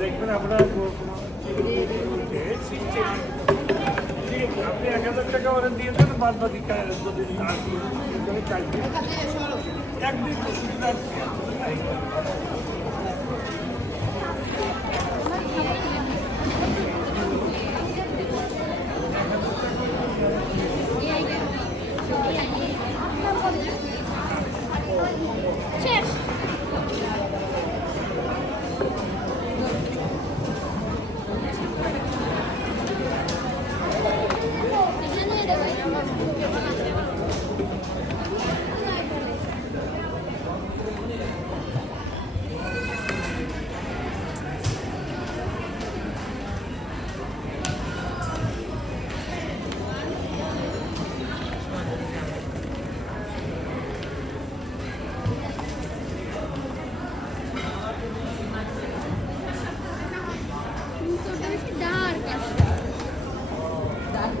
দেখবেন আপনার আপনি 1000 টাকা ওরা দিয়ে দেন, বাদ বাকি যদি একদিন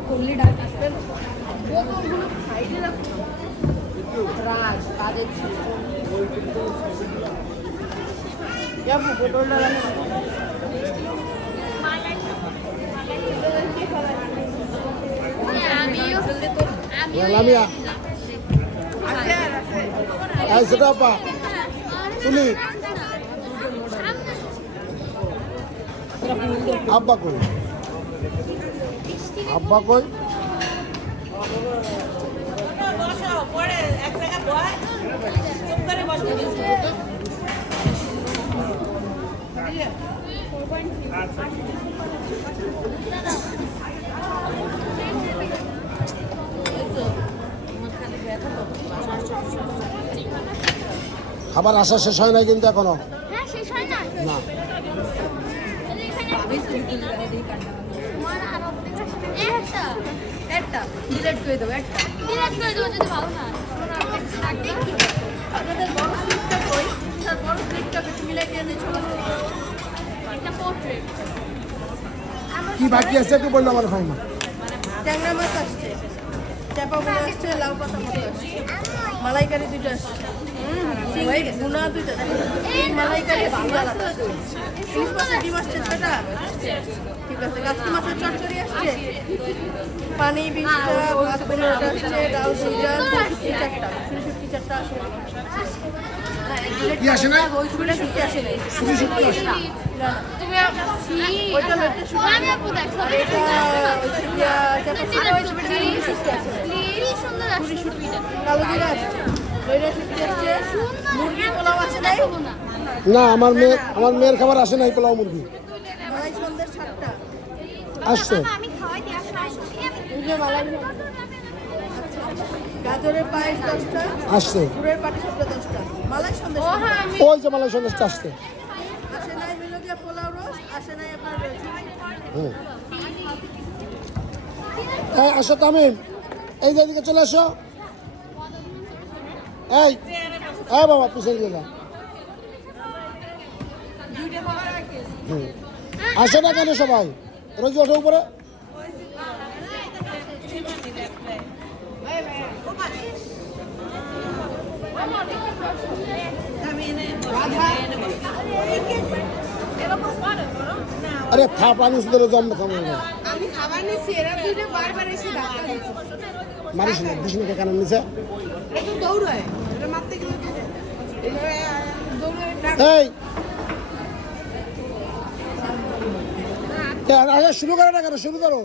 করলে ডাক আসবে না, বোতলগুলো সাইডে রাখো রাজ কাজের ছিল বোতলটা রাখো। আব্বা কই আব্বা কই খাবার আসা শেষ হয় নাই কিন্তু এখনো না। একটা ডিলেট করে দেবো, একটা যদি ভালো না আপনাদের বড় স্লিপটা কই, স্যার বড় স্লিপটা একটু মিলাই দিয়ে দিন। একটা পোর্ট্রেট কি বাকি আছে একটু বললো আমার ভাই না। ট্যাংরা মাছ আসছে, চাপা মাছ আসছে, লাউ পাতা মাছ আসছে, মালাইকারি দুটো আসছে, গুনা দুটো, মালাইকারি ইলিশ মাছের ডিম আসছে ছয়টা, ঠিক আছে। গাছটি মাছের চটচড়ি আসছে, পানি 20টা, ভাত 15টা আসছে, ডাল 2টা, 54টা, 54টা আসে। কি আসে না? ওইটা শুটকি আসে না, শুটকি আসে না। ওইটা লেটে শুটকি, আর এটা চাপা শুটকি, ওই ছবিটা শুটকি আসে, পুরি শুটকিটা, কালো জিরা আসছে, লইরা শুটকি আসছে, মুরগি পোলাও আসে নাই না, আমার মেয়ের খাবার আসে নাই পোলাও মুরগি মালাই সন্ধ্যের 7টা আসছে। গাজরের পায়েস 10টা আসছে গুড়ের পাটি সাপটা 10টা মালাই সন্দেশ ওই যে মালাই সন্দেশটা আসছে। আসে নাই হইল গিয়া পোলাও রোজ, আসে নাই আপনার হুম হ্যাঁ আসো তামিম, এই যে এদিকে চলে আসো। এই এই বাবা পিছনে গিয়ে যা। হুম আসে না কেন সবাই? রোজ ওঠে উপরে। আরে খা পানি সুন্দর জম খাবো আমি খাবার নিছি, এরা দুইটা বারবার এসে ধাক্কা দিচ্ছে, মারিস না দিস না কেন নিচে। একটু দৌড়ায়, এটা মারতে গেলে এই শুরু করো না কেন, শুরু করো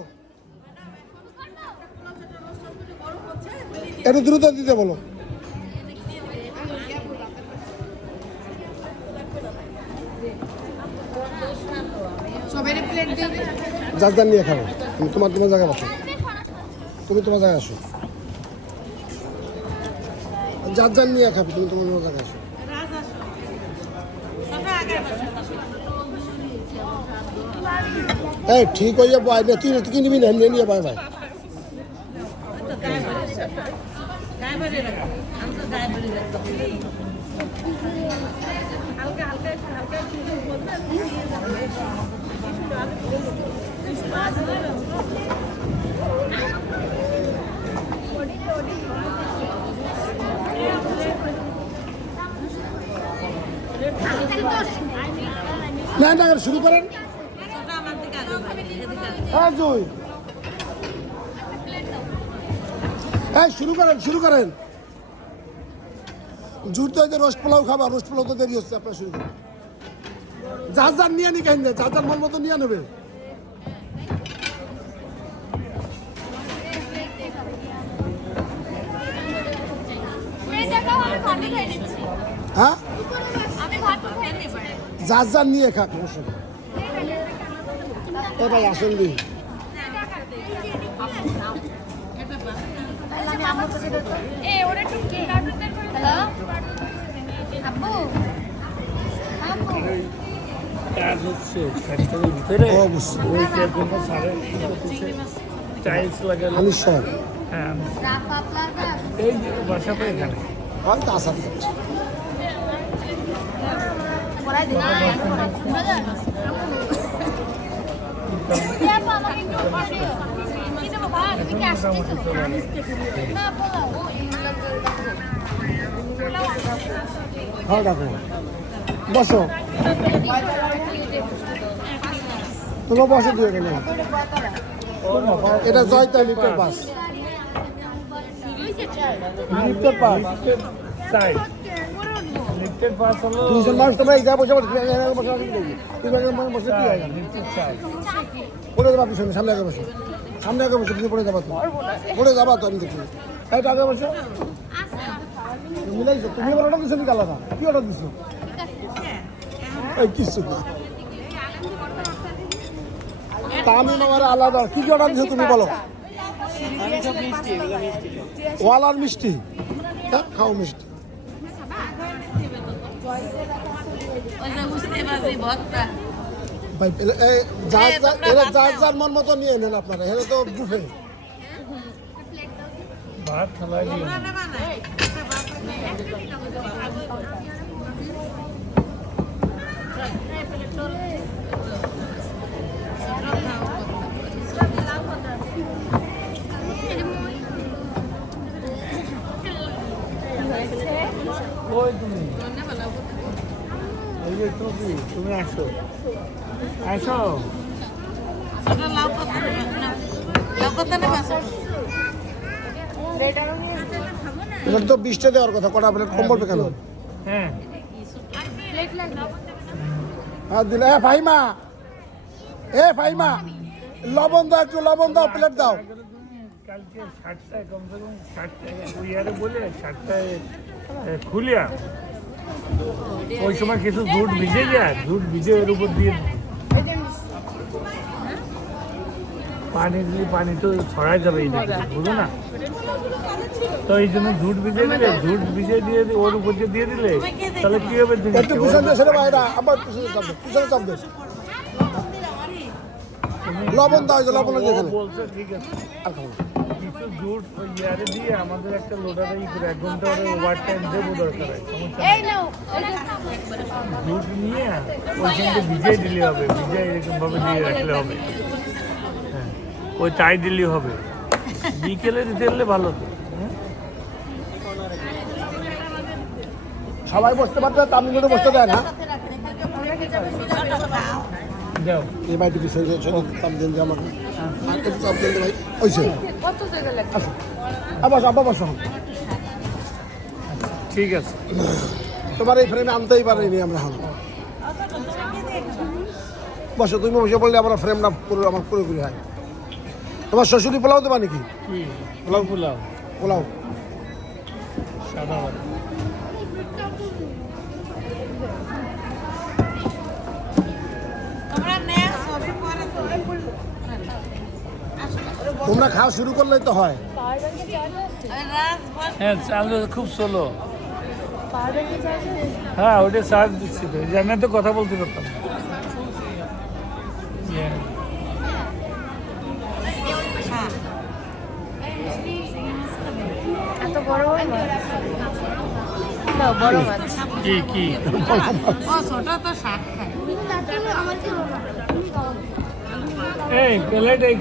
একটু দ্রুত দিতে বলো। সবাই প্লেট দিয়ে যার যার নিয়ে খাবো। তুমি তোমার জায়গায় বসো, তুমি তোমার জায়গায় আসো। যার যার নিয়ে খাবে, তুমি তোমার জায়গায় আসো। এই ঠিক হয়ে যাবো, তুই তুই নিবি না, নিয়ে ভাই ভাই। না না শুরু করেন। হ্যাঁ জুই, হ্যাঁ শুরু করেন। জুট তো রোস্ট পোলাও খাবার, রোস্ট পোলাও তো দেরি হচ্ছে, আপনার শুরু করেন। যার নিয়ে নি কেন, যার মন মতো নিয়ে নেবে। হ্যাঁ যার নিয়ে খাক, এ ভাই আসেন দি। কাজ হচ্ছে ফ্যাক্টরির ভিতরে, ও বুঝছি। ওইটার জন্য স্যারের টাইলস লাগালো। আনিস স্যার হ্যাঁ এই যে বাসাটা এখানে হয়তো আসাদ হ্যাঁ দেখো বসো, তোমার বসে দিয়ে গেল। এটা জয়তা লিফটের বাস, লিফটের বাস। তাই লিফটের পাস হলো দুইজন মানুষ তোমরা এই যা বসে বসে বসে কি হয়? লিফটের চাই। পড়ে যাবা পিছনে, সামনে আগে বসো, সামনে আগে বসো, তুমি পড়ে যাবা তো, পড়ে যাবা তো। আমি দেখি এইটা আগে বসো, মিলাইছো। তুমি এবার অর্ডার দিছো নাকি আলাদা? কি অর্ডার দিছো? এই কিছু না, তামিম আমার আলাদা। কি কি অর্ডার দিছো তুমি বলো? ওয়ালার মিষ্টি, হ্যাঁ খাও মিষ্টি। ভাই যার মন মতো নিয়ে নেন আপনারা, এখানে তো বুফে। ভাত থালায় দিয়ে ওই তুমি এই যে তুমি আসো আসো। এটা তো 20টা দেওয়ার কথা, কটা প্লেট কম বলবে কেন? হ্যাঁ আর দিলে ভাইমা লবণ দাও, একটু লবণ দাও, প্লেট দাও। কালকে 60টায় কমসে কম 60টায় কুইয়ারে বলে 60টায় খুলিয়া ওই সময় কিছু দুধ ভিজে যায়, দুধ ভিজে এর উপর দিয়ে পানি দিলে পানি তো ছড়াই যাবে, এই বুঝো না? তো এই জন্য দুধ ভিজে দিলে, দুধ ভিজে দিয়ে ওর উপর দিয়ে দিলে তাহলে কি হবে? একটু পিছনে দিয়ে বাইরা, আবার পিছনে চাপ দে। লবণ দাও, লবণ যেখানে বলছে ঠিক আছে। কিছু দুধ ওই ইয়ারে দিয়ে আমাদের একটা লোডারে ই করে 1 ঘন্টা ওরা ওভার টাইম দেবো দরকার হয়, দুধ নিয়ে ওইখানটা ভিজিয়ে দিলে হবে, ভিজিয়ে এরকমভাবে দিয়ে রাখলে হবে। হ্যাঁ ওই তাই দিলেই হবে, বিকেলে দিতে দিলে ভালো তো। সবাই বসতে পারবে, তামিম কিন্তু বসতে দেয় না। দাও এই ভাইটি পিছনে চাপ দেন যে আমাকে, একটু চাপ দেন ভাই। ওইছে আবার আবার বসো। ঠিক আছে, তোমার এই ফ্রেমে আনতেই পারিনি আমরা। এখন বসো, তুমি বসে বললে আমার ফ্রেমটা পুরো আমার পুরোপুরি হয়। তোমার শ্বশুরি পোলাও দেবা নাকি? কি পোলাও? পোলাও পোলাও সাদা ভাত। তোমরা খাওয়া শুরু করলেই তো হয়। হ্যাঁ চালু খুব স্লো। হ্যাঁ ওটা চার্জ দিচ্ছি তো, জানা তো কথা বলতে পারতাম। এত বড় বড় মাছ। কি কি এই প্লেট